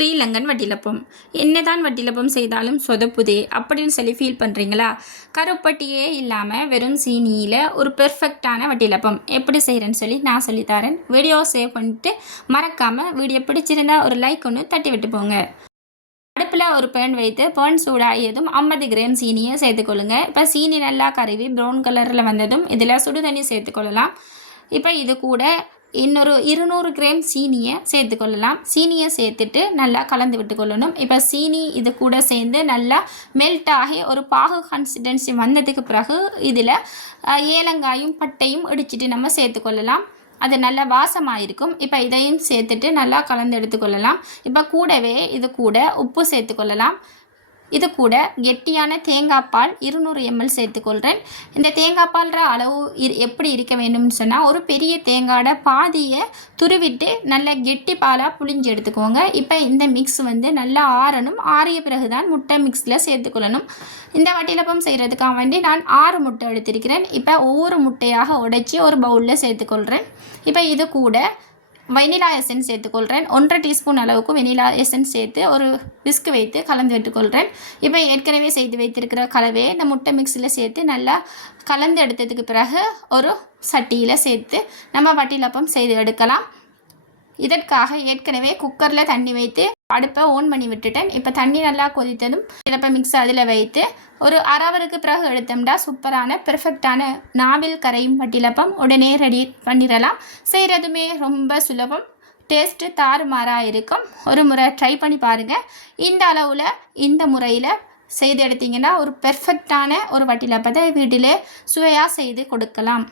ஸ்ரீலங்கன் வட்டிலப்பம். என்னதான் வட்டிலப்பம் செய்தாலும் சொதப்புதே அப்படின்னு சொல்லி ஃபீல் பண்ணுறீங்களா? கருப்பட்டியே இல்லாமல் வெறும் சீனியில் ஒரு பெர்ஃபெக்டான வட்டிலப்பம் எப்படி செய்கிறேன்னு சொல்லி நான் சொல்லித்தரேன். வீடியோ சேவ் பண்ணிட்டு மறக்காமல் வீடியோ பிடிச்சிருந்தா ஒரு லைக் ஒன்று தட்டி விட்டு போங்க. அடுப்பில் ஒரு பேன் வைத்து பேன் சூடாகியதும் 50 கிராம் சீனியை சேர்த்துக்கொள்ளுங்க. இப்போ சீனி நல்லா கருவி ப்ரௌன் கலரில் வந்ததும் இதில் சுடு தண்ணி சேர்த்துக்கொள்ளலாம். இப்போ இது கூட இன்னொரு 200 கிராம் சீனியை சேர்த்துக்கொள்ளலாம். சீனியை சேர்த்துட்டு நல்லா கலந்து விட்டுக்கொள்ளணும். இப்போ சீனி இது கூட சேர்ந்து நல்லா மெல்ட் ஆகி ஒரு பாகு கன்சிஸ்டன்சி வந்ததுக்கு பிறகு இதில் ஏலங்காயும் பட்டையும் இடிச்சிட்டு நம்ம சேர்த்துக்கொள்ளலாம். அது நல்லா வாசமாக இருக்கும். இப்போ இதையும் சேர்த்துட்டு நல்லா கலந்து எடுத்துக்கொள்ளலாம். இப்போ கூடவே இது கூட உப்பு சேர்த்துக்கொள்ளலாம். இது கூட கெட்டியான தேங்காய் பால் 200 ml சேர்த்துக்கொள்கிறேன். இந்த தேங்காய் பால்ற அளவு எப்படி இருக்க வேண்டும்னு சொன்னால் ஒரு பெரிய தேங்காயோட பாதியை துருவிட்டு நல்லா கெட்டி பாலாக புளிஞ்சு எடுத்துக்கோங்க. இப்போ இந்த மிக்ஸ் நல்லா ஆறணும். ஆறிய பிறகு தான் முட்டை மிக்ஸில் சேர்த்துக்கொள்ளணும். இந்த வட்டிலப்பம் செய்கிறதுக்காக வேண்டி நான் 6 முட்டை எடுத்திருக்கிறேன். இப்போ ஒவ்வொரு முட்டையாக உடைச்சி ஒரு பவுலில் சேர்த்துக்கொள்கிறேன். இப்போ இது கூட வெனிலா எசன்ஸ் சேர்த்துக்கொள்கிறேன். 1.5 டீஸ்பூன் அளவுக்கு வெனிலா எசன்ஸ் சேர்த்து ஒரு விஸ்க் வைத்து கலந்து விட்டுக்கொள்கிறேன். இப்போ ஏற்கனவே செய்து வைத்திருக்கிற கலவையை இந்த முட்டை மிக்ஸில் சேர்த்து நல்லா கலந்து எடுத்ததுக்கு பிறகு ஒரு சட்டியில் சேர்த்து நம்ம வட்டிலப்பம் செய்து எடுக்கலாம். இதற்காக ஏற்கனவே குக்கரில் தண்ணி வைத்து அடுப்பை ஓன் பண்ணி விட்டுட்டேன். இப்போ தண்ணி நல்லா கொதித்ததும் இலப்ப மிக்ஸ் அதில் வைத்து ஒரு அரவருக்கு பிறகு எடுத்தோம்னா சூப்பரான பெர்ஃபெக்டான நாவில் கரையும் வட்டிலப்பம் உடனே ரெடி பண்ணிடலாம். செய்கிறதுமே ரொம்ப சுலபம். டேஸ்ட்டு தாறுமாறாக இருக்கும். ஒரு முறை ட்ரை பண்ணி பாருங்கள். இந்த அளவில் இந்த முறையில் செய்து எடுத்திங்கன்னா ஒரு பெர்ஃபெக்டான ஒரு வட்டிலப்பத்தை வீட்டிலே சுவையாக செய்து கொடுக்கலாம்.